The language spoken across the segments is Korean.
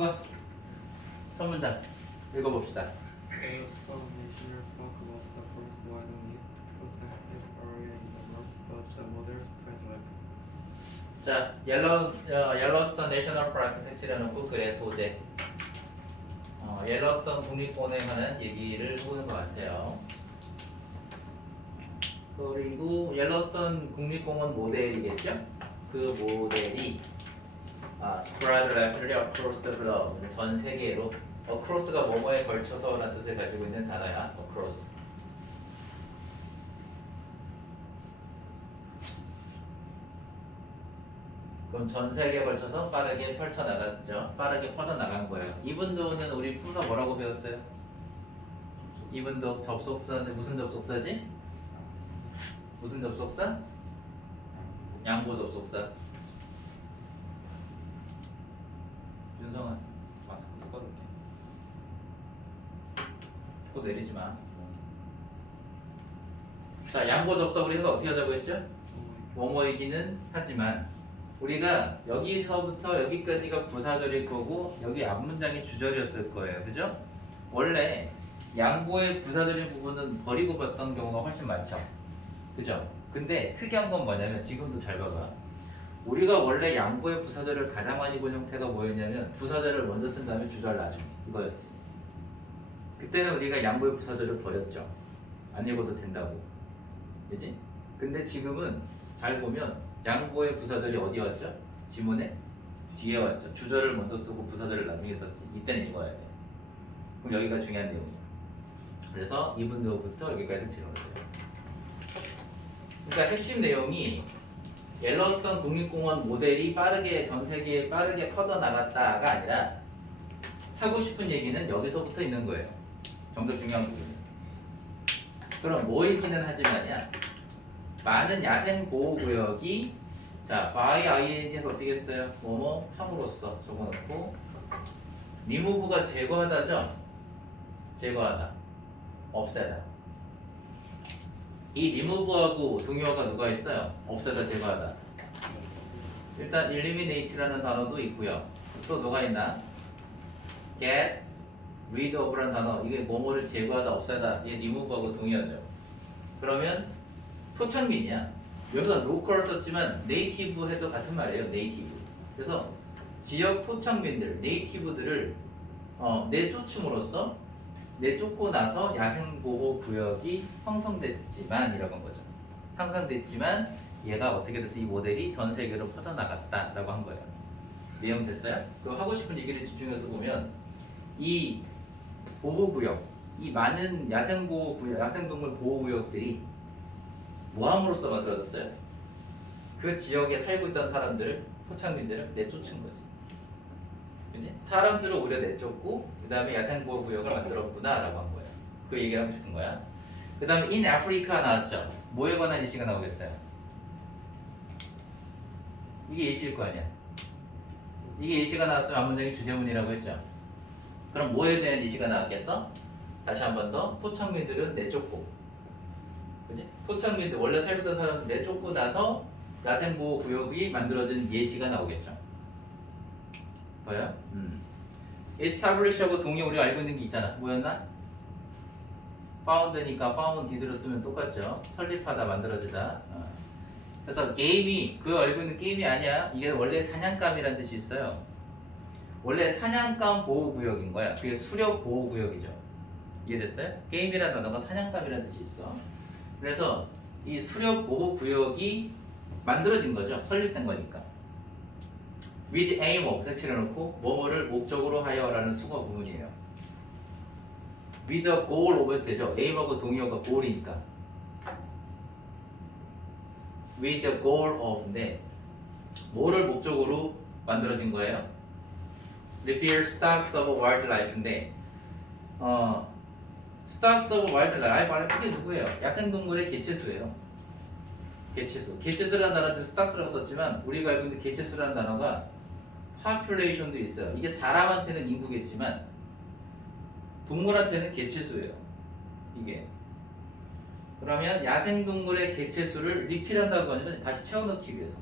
선호가 첫 문장 읽어봅시다. There was some national folk was the first widely protected area in the world, but the modern twilight. 자, 옐로 어, 옐로스톤 내셔널 파크 색칠해놓고 글의 소재. 어, 옐로스톤 국립공원에 관한 얘기를 보는 것 같아요. 그리고 옐로스톤 국립공원 모델이겠죠? 그 모델이 아, spread rapidly across the globe 전 세계로 across가 뭐뭐에 걸쳐서라는 뜻을 가지고 있는 단어야 across 그럼 전 세계에 걸쳐서 빠르게 펼쳐나갔죠 빠르게 퍼져나간 거예요 이분도는 우리 품사 뭐라고 배웠어요? 이분도 접속사인데 무슨 접속사지? 무슨 접속사? 양보 접속사 윤성아 마스크 꺼둘게 코 내리지 마. 자 양보 접속을 해서 어떻게 하자고 했죠? 뭐뭐이기는 하지만 우리가 여기서부터 여기까지가 부사절일 거고 여기 앞 문장이 주절이었을 거예요, 그죠? 원래 양보의 부사절인 부분은 버리고 봤던 경우가 훨씬 많죠, 그죠? 근데 특이한 건 뭐냐면 지금도 잘 봐봐. 우리가 원래 양보의 부사절을 가장 많이 본 형태가 뭐였냐면 부사절을 먼저 쓴 다음에 주절 나중에 이거였지. 그때는 우리가 양보의 부사절을 버렸죠. 안 읽어도 된다고. 그지? 근데 지금은 잘 보면 양보의 부사절이 어디 왔죠? 지문에 뒤에 왔죠. 주절을 먼저 쓰고 부사절을 나중에 썼지. 이때는 읽어야 돼. 그럼 여기가 중요한 내용이야. 그래서 이분도부터 여기까지 색칠을 해요. 그러니까 핵심 내용이 옐로스톤 국립공원 모델이 빠르게 전 세계에 빠르게 퍼져나갔다가 아니라 하고 싶은 얘기는 여기서부터 있는 거예요. 좀더 중요한 부분은. 그럼 뭐이기는 하지만야 많은 야생 보호 구역이 자 by ing에서 어떻게 했어요? 뭐뭐 함으로써 적어놓고 리무브가 제거하다죠? 제거하다, 없애다. 이 리무브하고 동요가 누가 있어요? 없애다, 제거하다. 일단 eliminate라는 단어도 있고요. 또 누가 있나? get, rid of라는 단어. 이게 뭐뭐를 제거하다, 없애다. 이게 remove하고 동의하죠. 그러면 토착민이야. 여기서 로컬 썼지만 네이티브 해도 같은 말이에요. 네이티브. 그래서 지역 토착민들, 네이티브들을 어, 내쫓음으로써 내쫓고 나서 야생보호 구역이 형성됐지만 이라고 한 거죠. 형성됐지만 얘가 어떻게 돼서 이 모델이 전 세계로 퍼져나갔다라고 한 거예요. 이해가 됐어요? 그 하고 싶은 얘기를 집중해서 보면 이 보호구역, 이 많은 야생보호구역, 야생동물 보호구역들이 모함으로써 만들어졌어요. 그 지역에 살고 있던 사람들을 토착민들을 내쫓은 거지. 그지? 사람들을 오히려 내쫓고 그 다음에 야생보호 구역을 만들었구나라고 한 거예요. 그 얘기를 하고 싶은 거야. 그 다음에 in 아프리카 나왔죠. 뭐에 관한 예시가 나오겠어요? 이게 예시일 거 아니야. 이게 예시가 나왔으면 앞문장이 주제문이라고 했죠. 그럼 뭐에 대한 예시가 나왔겠어? 다시 한 번 더 토착민들은 내쫓고 그지? 토착민들 원래 살던 사람들 내쫓고 나서 야생보호 구역이 만들어진 예시가 나오겠죠. 뭐야? 음. establish하고 동의 우리가 알고 있는 게 있잖아. 뭐였나? found니까 found did로 쓰면 똑같죠. 설립하다, 만들어지다. 어. 그래서 게임이 그 알고 있는 게임이 아니야. 이게 원래 사냥감이라는 뜻이 있어요. 원래 사냥감 보호구역인 거야. 그게 수렵 보호구역이죠. 이해됐어요? 게임이라는 단어가 사냥감이라는 뜻이 있어. 그래서 이 수렵 보호구역이 만들어진 거죠. 설립된 거니까. With aim of 색칠해놓고 뭐뭐를 목적으로 하여라는 수거 구문이에요. with a goal of 되죠. aim하고 동의어가 goal이니까. with the goal of인데 뭐를 목적으로 만들어진 거예요? repair stocks of wildlife인데 어 stocks of wildlife 그게 누구예요? 야생동물의 개체수예요. 개체수. 개체수라는 단어를 스타스라고 썼지만 우리가 알고 있는 개체수라는 단어가 population도 있어요. 이게 사람한테는 인구겠지만 동물한테는 개체수예요. 이게. 그러면 야생동물의 개체수를 리필한다고 하면 다시 채워넣기 위해서.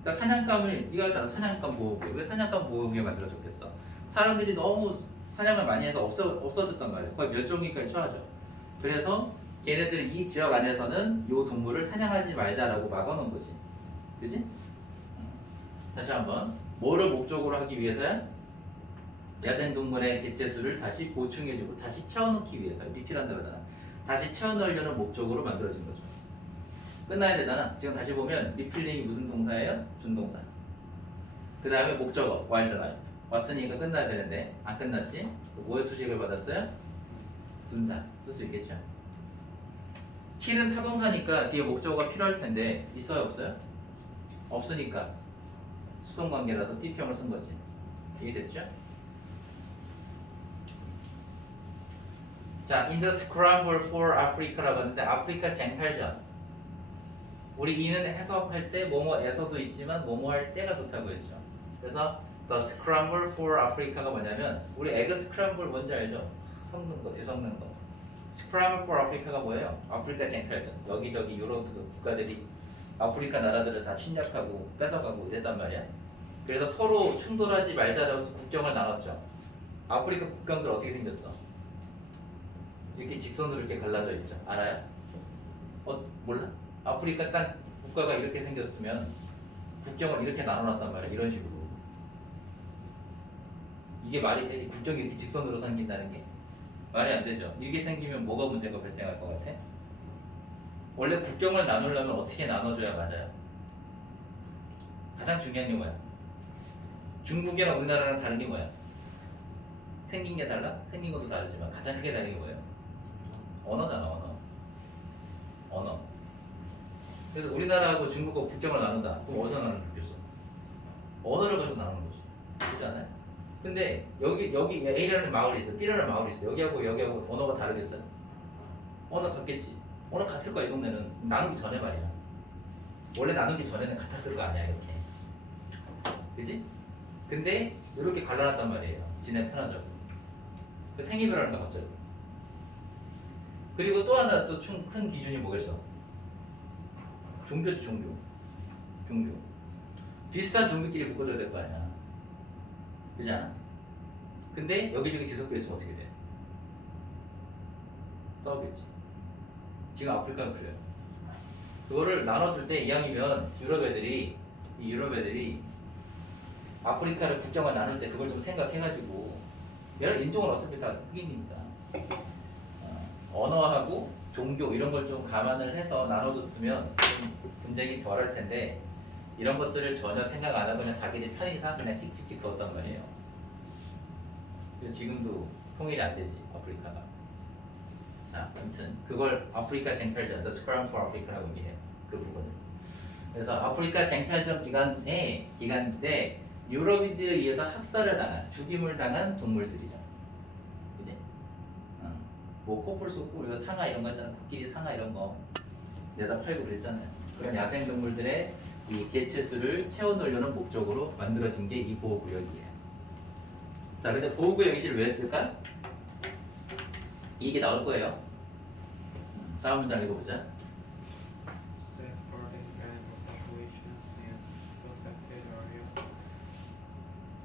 그러니까 사냥감을 이거 하잖아 사냥감 보호구역. 왜 사냥감 보호구역 만들어졌겠어? 사람들이 너무 사냥을 많이 해서 없어 없어졌단 말이에요. 거의 멸종위기까지 처하죠. 그래서 걔네들이 이 지역 안에서는 요 동물을 사냥하지 말자라고 막아놓은 거지. 그지? 음. 다시 한번 뭐를 목적으로 하기 위해서야? 야생동물의 개체수를 다시 보충해주고 다시 채워넣기 위해서 리필한다 그러잖아. 다시 채워넣으려는 목적으로 만들어진 거죠. 끝나야 되잖아. 지금 다시 보면 리필링이 무슨 동사예요? 준동사. 그 다음에 목적어 와이드라이 왔으니까 끝나야 되는데 안 끝났지? 뭐의 수식을 받았어요? 분사 쓸 수 있겠죠. 킬은 타동사니까 뒤에 목적어가 필요할 텐데 있어요 없어요? 없으니까 수동 관계라서 B평을 쓴 거지. 이해됐죠? 자, in the scramble for Africa라고 하는데 아프리카 쟁탈전. 우리 이는 해석할 때 뭐뭐에서도 있지만 뭐뭐 할 때가 좋다고 했죠. 그래서 the scramble for Africa가 뭐냐면 우리 에그 스크램블 뭔지 알죠? 섞는 거, 뒤섞는 거. scramble for Africa가 뭐예요? 아프리카 쟁탈전. 여기저기 유럽 국가들이 아프리카 나라들을 다 침략하고 뺏어가고 이랬단 말이야. 그래서 서로 충돌하지 말자라고 해서 국경을 나눴죠. 아프리카 국경들 어떻게 생겼어? 이렇게 직선으로 이렇게 갈라져 있죠. 알아요? 어 몰라? 아프리카 딱 국가가 이렇게 생겼으면 국경을 이렇게 나눠놨단 말이야. 이런 식으로. 이게 말이 돼? 국경이 이렇게 직선으로 생긴다는 게 말이 안 되죠. 이게 생기면 뭐가 문제가 발생할 것 같아? 원래 국경을 나누려면 어떻게 나눠줘야 맞아요? 가장 중요한 게 뭐야? 중국이랑 우리나라랑 다른 게 뭐야? 생긴 게 달라? 생긴 것도 다르지만 가장 크게 다른 게 뭐예요? 언어잖아 언어 언어 그래서 우리나라하고 중국하고 국경을 나눈다 그럼 어디서 나누겠어? 언어를 가지고 나누는 거지 그렇지 않아요? 근데 여기 여기 A라는 마을이 있어 B라는 마을이 있어 여기하고 여기하고 언어가 다르겠어요? 언어 같겠지 언어 같을 거야 이 동네는 나누기 전에 말이야 원래 나누기 전에는 같았을 거 아니야 이렇게 그지? 근데 이렇게 갈라놨단 말이에요. 지내 편하자고 그 생이별하는 거 갑자기. 그리고 또 하나 또 큰 기준이 뭐겠어? 종교죠 종교. 종교. 비슷한 종교끼리 묶어줘야 될 거 아니야. 그지 않아? 근데 여기저기 뒤섞여 있으면 어떻게 돼? 싸우겠지. 지금 아프리카가 그래요. 그거를 나눠줄 때 이왕이면 유럽 애들이 이 유럽 애들이 아프리카를 국경을 나눌 때 그걸 좀 생각해가지고 얘는 인종은 어차피 다 흑인이니까 어, 언어하고 종교 이런 걸 좀 감안을 해서 나눠줬으면 좀 분쟁이 덜할 텐데 이런 것들을 전혀 생각 안 하고 그냥 자기들 편의상 그냥 찍찍찍 그었단 말이에요. 지금도 통일이 안 되지 아프리카가. 자, 아무튼 그걸 아프리카 쟁탈전, The Scrum for Africa라고 얘기해요. 그 부분을. 그래서 아프리카 쟁탈전 기간에 기간 때 유럽인들에 의해서 학살을 당한, 죽임을 당한 동물들이죠. 그지? 어. 뭐 코뿔 쏘고 우리가 상아 이런 거 있잖아. 코끼리 상아 이런 거 내다 팔고 그랬잖아요. 그런 야생 동물들의 이 개체수를 채워넣으려는 목적으로 만들어진 게 이 보호구역이에요. 자, 근데 보호구역 이시를 왜 했을까? 이게 나올 거예요. 음, 다음 문장 읽어보자. safeguarding animal populations and protected area.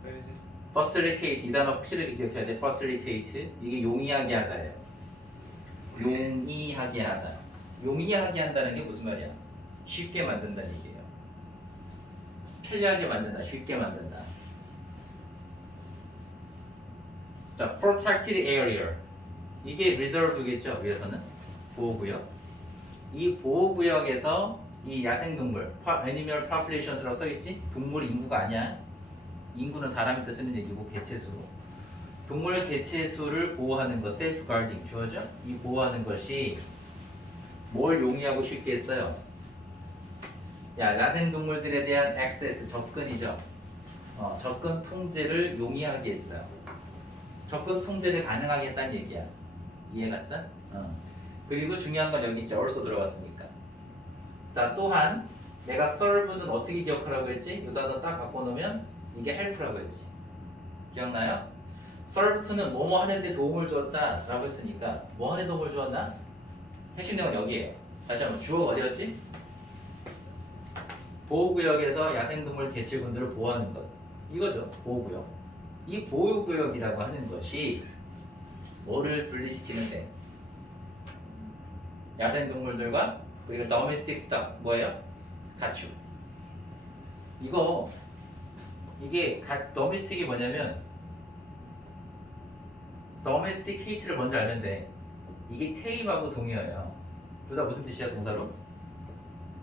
Basic facilitate 이 단어 확실하게 기억해야 돼. facilitate 이게 용이하게 하다예요. 용이하게 하다. 용이하게 한다는 게 무슨 말이야? 쉽게 만든다는 얘기예요. 편리하게 만든다, 쉽게 만든다. 자, protected area 이게 reserve겠죠 위에서는 보호구역. 이 보호구역에서 이 야생동물, animal populations라고 써있지? 동물 인구가 아니야. 인구는 사람이 때 쓰는 얘기고 개체수. 동물 개체수를 보호하는 것, safeguarding 주어져? 이 보호하는 것이 뭘 용이하고 쉽게 했어요? 야, 야생 동물들에 대한 access, 접근이죠. 어, 접근 통제를 용이하게 했어요. 접근 통제를 가능하게 했다는 얘기야. 이해갔어? 어. 그리고 중요한 건 여기 있죠. also 들어갔으니까. 자, 또한 내가 serve는 어떻게 기억하라고 했지? 이 단어 딱 바꿔놓으면 이게 help라고 했지. 기억나요? serve to는 뭐뭐 하는데 도움을 주었다 라고 했으니까 뭐 하는 데 도움을 주었나? 핵심 내용은 여기에요. 다시 한번 주어가 어디였지? 보호구역에서 야생동물 개체군들을 보호하는 것. 이거죠. 보호구역. 이 보호구역이라고 하는 것이 뭐를 분리시키는데 야생동물들과 그리고 domestic stock 뭐예요? 가축 이거 이게 가, domestic이 뭐냐면 domesticate를 먼저 돼 이게 테이프하고 동의어예요 그러다 무슨 뜻이야 동사로?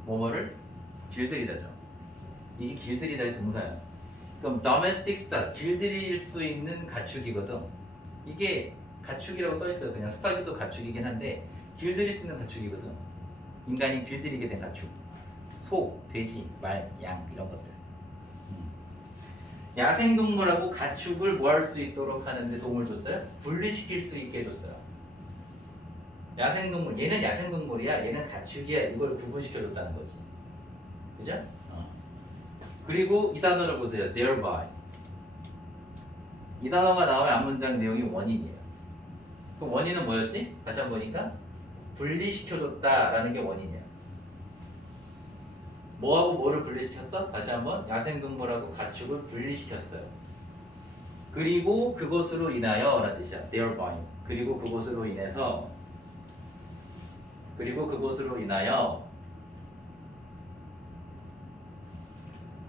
뭐뭐를 길들이다죠 이게 길들이다의 동사야 그럼 domestic stock 길들일 수 있는 가축이거든 이게 가축이라고 써 있어요. 그냥 스타그도 가축이긴 한데 길들일 수 있는 가축이거든. 인간이 길들이게 된 가축. 소, 돼지, 말, 양 이런 것들. 음. 야생동물하고 가축을 뭐 할 수 있도록 하는데 도움을 줬어요? 분리시킬 수 있게 해줬어요. 야생동물, 얘는 야생동물이야, 얘는 가축이야. 이걸 구분시켜줬다는 거지. 그죠? 어. 그리고 이 단어를 보세요. thereby. 이 단어가 나오면 앞문장 내용이 원인이에요. 그 원인은 뭐였지? 다시 한번 보니까 분리시켜줬다라는 게 원인이야. 뭐하고 뭐를 분리시켰어? 다시 한번 야생동물하고 가축을 분리시켰어요. 그리고 그것으로 인하여 라는 뜻이야. thereby. 그리고 그것으로 인해서 그리고 그것으로 인하여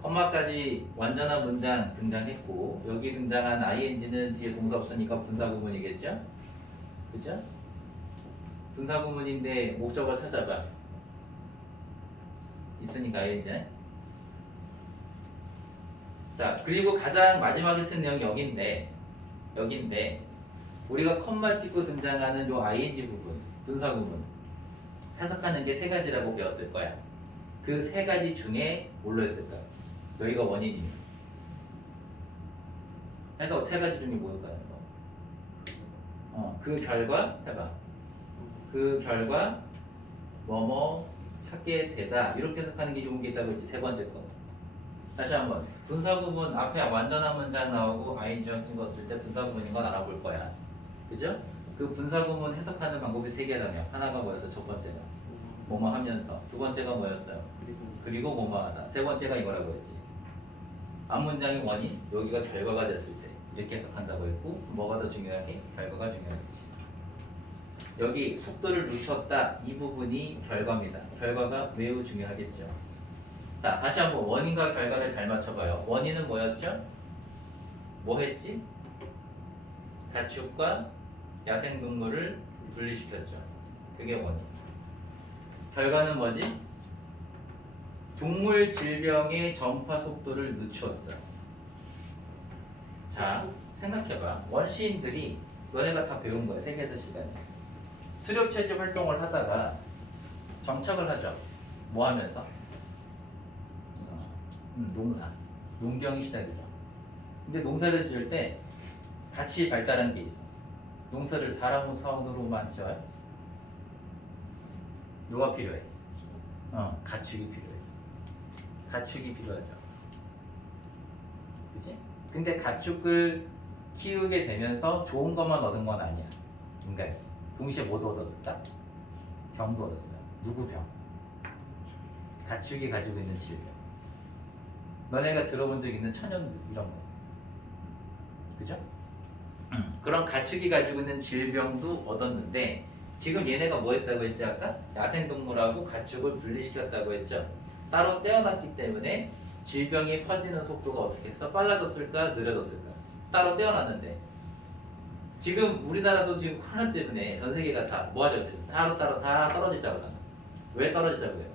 컴마까지 완전한 문장 등장했고 여기 등장한 ing는 뒤에 동사 없으니까 분사 구문이겠죠? 그죠? 분사 구문인데 목적어 찾아봐. 있으니까 ing는. 자 그리고 가장 마지막에 쓴 내용이 여기인데 여기인데 우리가 컴마 찍고 등장하는 요 ing 부분 분사 구문 해석하는 게 세 가지라고 배웠을 거야. 그 세 가지 중에 뭘로 했을까? 여기가 원인이에요. 해석 세 가지 중에 뭘까요? 어, 그 결과 해봐. 그 결과 뭐뭐 하게 되다 이렇게 해석하는 게 좋은 게 있다고 했지 세 번째 거. 다시 한번 분사 구문 앞에 완전한 문장 나오고 아이적 찍었을 때 분사 구문인 건 알아볼 거야. 그죠? 그 분사 구문 해석하는 방법이 세 개라며 하나가 뭐였어? 첫 번째가 뭐뭐 하면서 두 번째가 뭐였어요? 그리고 그리고 뭐뭐 하다. 세 번째가 이거라고 했지. 앞 문장의 원인, 여기가 결과가 됐을 때 이렇게 해석한다고 했고 뭐가 더 중요하게? 결과가 중요하겠지. 여기 속도를 늦췄다 이 부분이 결과입니다. 결과가 매우 중요하겠죠. 자 다시 한번 원인과 결과를 잘 맞춰봐요. 원인은 뭐였죠? 뭐 했지? 가축과 야생 동물을 분리시켰죠. 그게 원인. 결과는 뭐지? 동물 질병의 전파 속도를 늦추었어요. 자, 생각해봐. 원시인들이 너네가 다 배운 거야. 세계에서 시간에. 수렵 채집 활동을 하다가 정착을 하죠. 뭐 하면서? 음, 농사. 농경이 시작이죠. 근데 농사를 지을 때 같이 발달한 게 있어. 농사를 사람 우선으로만 지어요? 누가 필요해? 어, 가축이 필요해. 가축이 필요하죠. 그지? 근데 가축을 키우게 되면서 좋은 것만 얻은 건 아니야. 인간이. 동시에 뭐도 얻었을까? 병도 얻었어요. 누구 병? 가축이 가지고 있는 질병. 너네가 들어본 적 있는 천연두 이런 거. 그죠? 음, 그런 가축이 가지고 있는 질병도 얻었는데 지금 얘네가 뭐 했다고 했지 아까? 야생동물하고 가축을 분리시켰다고 했죠? 따로 떼어놨기 때문에 질병이 퍼지는 속도가 어떻게 했어? 빨라졌을까? 느려졌을까? 따로 떼어놨는데 지금 우리나라도 지금 코로나 때문에 전 세계가 다 모아졌어요. 따로 따로 다 떨어지자고 하잖아. 왜 떨어지자고 해요?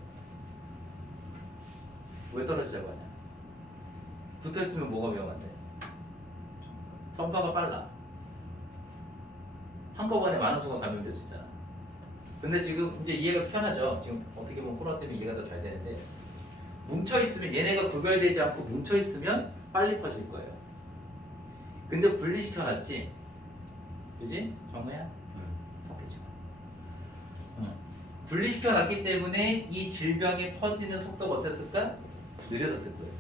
왜 떨어지자고 하냐? 붙어 있으면 뭐가 위험한데? 전파가 빨라. 한꺼번에 많은 수가 감염될 수 있잖아. 근데 지금 이제 이해가 편하죠. 지금 어떻게 보면 코로나 때문에 이해가 더 잘 되는데 뭉쳐 있으면 얘네가 구별되지 않고 뭉쳐 있으면 빨리 퍼질 거예요. 근데 분리시켜 놨지, 그지? 정우야? 마. 응. 분리시켜 놨기 때문에 이 질병이 퍼지는 속도가 어땠을까? 느려졌을 거예요.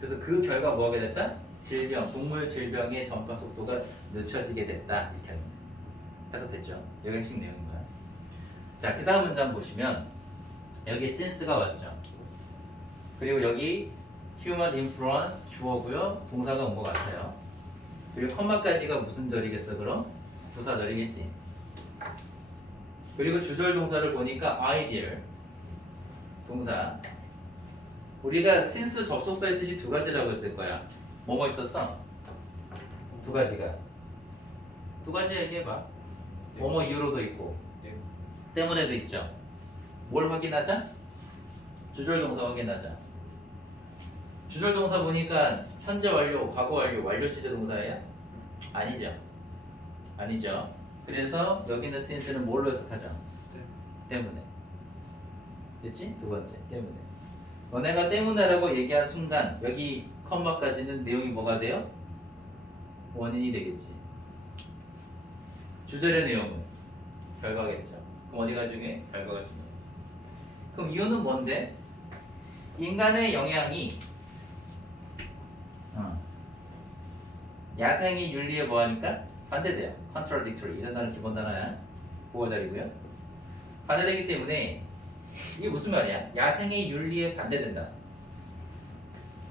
그래서 그 결과 뭐하게 됐다? 질병, 동물 질병의 전파 속도가 늦춰지게 됐다 이렇게 하는 거예요. 해석됐죠? 여기 핵심 내용인 거야. 자, 그 다음 문장 보시면 여기 since가 왔죠. 그리고 여기 human influence 주어고요. 동사가 온 것 같아요. 그리고 컴마까지가 무슨 절이겠어 그럼? 부사절이겠지. 그리고 주절 동사를 보니까 ideal 동사. 우리가 since 접속사의 뜻이 두 가지라고 했을 거야. 뭐뭐 있었어? 두 가지가. 두 가지 얘기해봐. 뭐뭐 이유로도 있고 예. 때문에도 있죠. 뭘 확인하자? 주절 동사 확인하자. 주절 동사 보니까 현재 완료, 과거 완료, 완료 시제 동사예요? 아니죠. 아니죠. 그래서 여기 있는 since는 뭘로 해석하죠? 네. 때문에. 됐지? 두 번째, 때문에. 너네가 때문에라고 얘기한 순간 여기 컴마까지는 내용이 뭐가 돼요? 원인이 되겠지. 주절의 내용은 결과겠죠. 그럼 어디가 중요해? 결과가 중요해. 그럼 이유는 뭔데? 인간의 영향이 야생의 윤리에 뭐하니까 반대돼요. contradictory 이런 단어 기본 단어야. 보호자리고요. 반대되기 때문에 이게 무슨 말이야? 야생의 윤리에 반대된다.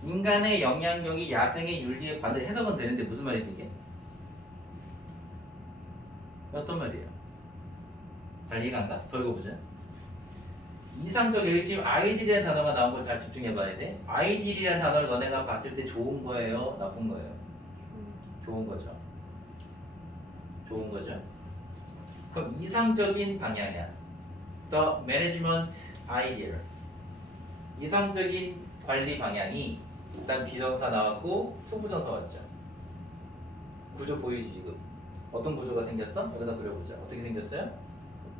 인간의 영향력이 야생의 윤리에 반대 해석은 되는데 무슨 말이지 이게? 어떤 말이에요? 잘 이해가 안 가? 더 읽어보자. 이상적인 지금 아이디라는 단어가 나온 걸 잘 집중해봐야 돼. 아이디라는 단어를 너네가 봤을 때 좋은 거예요, 나쁜 거예요? 좋은 거죠. 좋은 거죠. 그럼 이상적인 방향이야. The management ideal. 이상적인 관리 방향이 일단 비동사 나왔고 소부정사 왔죠. 구조 보이지 지금? 어떤 구조가 생겼어? 여기다 그려보자. 어떻게 생겼어요?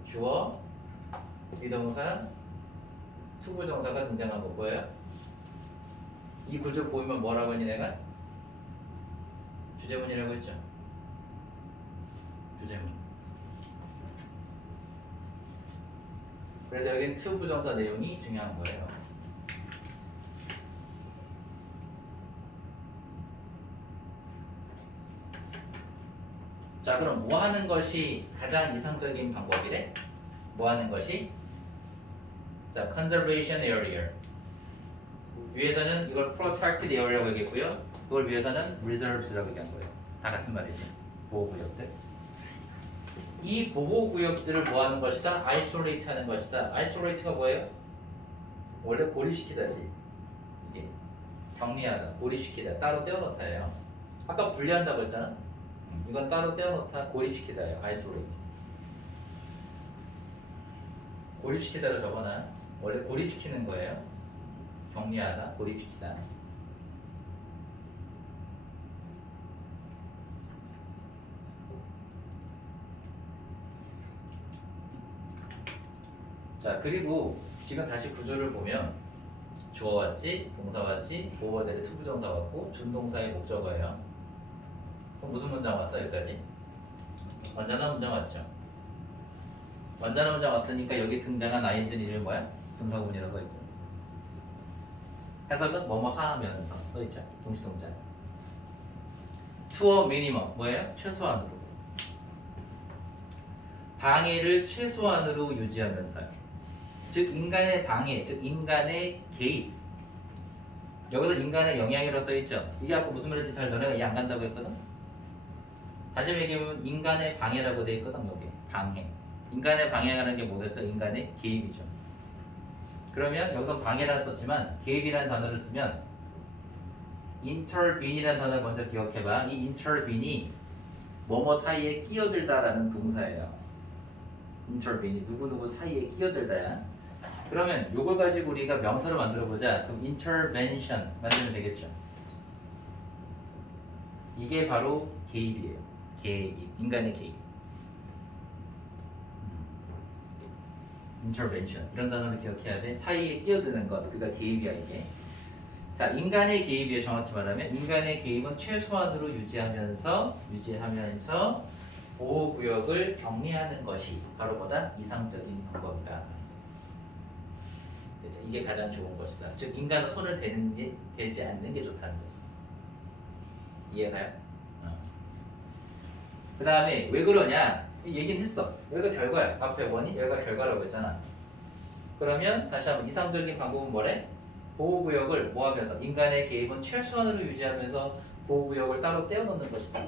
주어, 비동사, 투부정사가 등장한 거 보여요? 이 구조 보이면 뭐라고 했니 내가? 주제문이라고 했죠. 주제문. 그래서 여기는 투부정사 내용이 중요한 거예요. 자 그럼 뭐 하는 것이 가장 이상적인 방법이래? 뭐 하는 것이? 자 conservation area 위에서는 이걸 protected area라고 얘기했고요 그걸 위해서는 reserves라고 얘기한 거예요 다 같은 말이죠 보호구역들 이 보호구역들을 뭐 하는 것이다? isolate 하는 것이다 isolate가 뭐예요? 원래 고립시키다지 이게 격리하다 고립시키다 따로 떼어놓다예요 아까 분리한다고 했잖아 이건 따로 떼어놓다 고립시키다예요. isolate. 고립시키다를 적어놔. 원래 고립시키는 거예요. 격리하다, 고립시키다. 자 그리고 지금 다시 구조를 보면 주어 왔지, 동사 왔지, 보호 자리 투부정사 왔고 준동사의 목적어예요. 그럼 무슨 문장 왔어 여기까지? 완전한 문장 왔죠. 완전한 문장 왔으니까 여기 등장한 ing는 이름이 뭐야? 분사구문이라고 써 있고. 해석은 뭐뭐 하면서 써 있죠. 동시동작. 투어 미니멈 뭐예요? 최소한으로. 방해를 최소한으로 유지하면서요. 즉 인간의 방해, 즉 인간의 개입. 여기서 인간의 영향이라고 써 있죠. 이게 아까 무슨 말인지 잘 너네가 이해 안 간다고 했거든. 다시 얘기하면 인간의 방해라고 돼 있거든 여기 방해. 인간의 방해하는 게 뭐겠어 인간의 개입이죠. 그러면 여기서 방해라는 썼지만 개입이라는 단어를 쓰면 intervene이라는 단어를 먼저 기억해봐. 이 intervene이 뭐뭐 사이에 끼어들다라는 동사예요. intervene 누구누구 사이에 끼어들다야 그러면 요걸 가지고 우리가 명사로 만들어 보자. 그럼 intervention 만들면 되겠죠? 이게 바로 개입이에요. 개입, 인간의 개입. intervention. 이런 단어를 기억해야 돼. 사이에 끼어드는 것, 그러니까 개입이야 이게. 자, 인간의 개입이에 정확히 말하면. 인간의 개입은 최소한으로 유지하면서 유지하면서 보호 구역을 격리하는 것이 바로 뭐다? 이상적인 방법이다. 그렇죠? 이게 가장 좋은 것이다. 즉 인간은 손을 대는 게 대지 않는 게 좋다는 거지. 이해가요? 어. 그 다음에 왜 그러냐 이 얘기는 했어 여기가 결과야 앞에 원인 여기가 결과라고 했잖아 그러면 다시 한번 이상적인 방법은 뭐래? 보호구역을 뭐하면서 인간의 개입은 최소한으로 유지하면서 보호구역을 따로 떼어놓는 것이다